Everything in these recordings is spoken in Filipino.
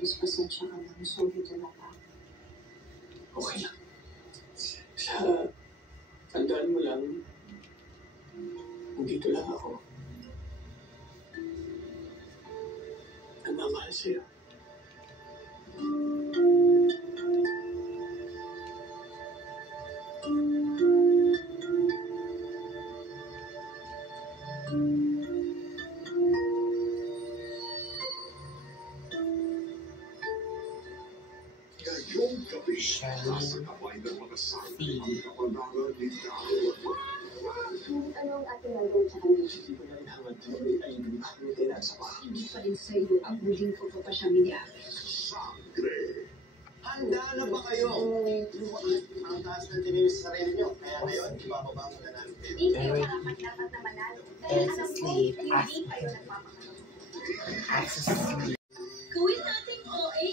Diyos, pasensya ka lang. Sorry talaga. Okay lang. Tandaan mo lang, nandito lang ako. Nagmamahal sa'yo. Ngayong gabi, nasa kamay ng mga sabi ang kapalaran ni Dahil. Ano ang ating nandun sa kanya? Hindi ko na rin hangad tuloy ay buti na sa bahay. Hindi pa rin sa iyo ang muling pagpapasyami ni Alex. Sangre. Handa na ba kayo? Ang taas ng tingin sa sarili nyo. Kaya ngayon, ibababa mo na namin kayo. Hindi kayo dapat na manalo. Dahil alam ko, hindi kayo nagpapakalo. Gawin natin OA.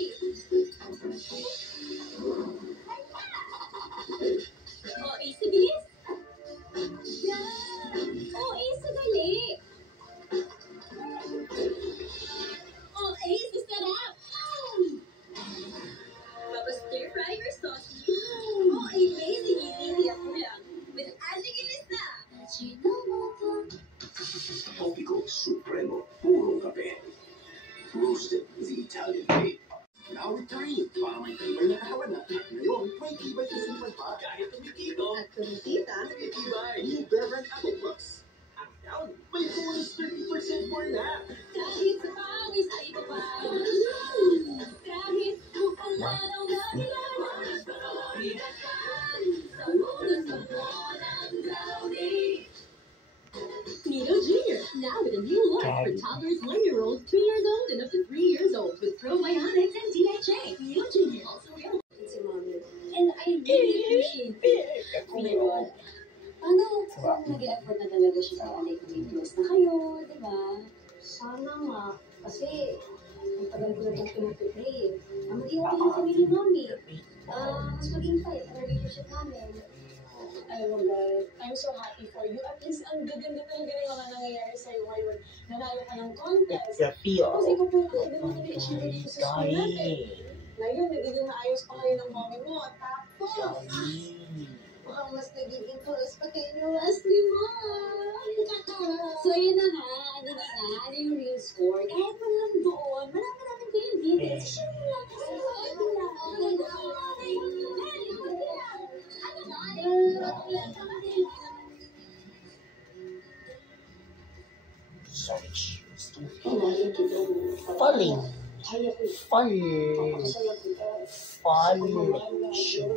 OA sa bilis. OA sa dali. OA sa sarap. Stir fry your sausage. OA basic ingredients lang. With Ajigilis na. Topico Supremo Puro Kape. Roasted with Italian bake. Now with Kareem, para may tibay na katawan na. Ngayon, may tibay isipan pa kahit tumitito. At tumitita. Tibay, new Bevan Apple Plus. Ang down, may bonus 30% more na. Kahit sa pawis ay baba. Kahit mukhang araw na bilawan. Sa ulos ng ng Gaudi. Nido Jr. Now with a new look for toddlers 1-year-olds, 2 years old, and up to 3 years old with probiotics and DHA. Nido Jr. also available. Si Mommy. And I really appreciate it. Oh my God. Paano kung nag-effort na talaga siya sa alay kung close na kayo, di ba? Sana nga. Kasi, ang tagal ko na itong pinag-pray. Mag-iwalay yung kami ni Mommy. Mas maging fight ang relationship namin. Alam mo, guys, I'm so happy for you. At least, ang gaganda talaga ng mga nangyayari sa'yo ngayon. Nanalo ka ng contest. It's a feel. Kasi ikaw po yung kakaganda ng i-achieve dito sa school natin. Ngayon, nagiging maayos pa kayo ng mommy mo. Tapos, mukhang mas nagiging close pa kayo ni Wesley mo. So, yun na nga. Ano na nga? Ano yung real score? Kahit mo lang doon, marami kayo dito. Kasi siya mo lang. Kasi Falling shoe.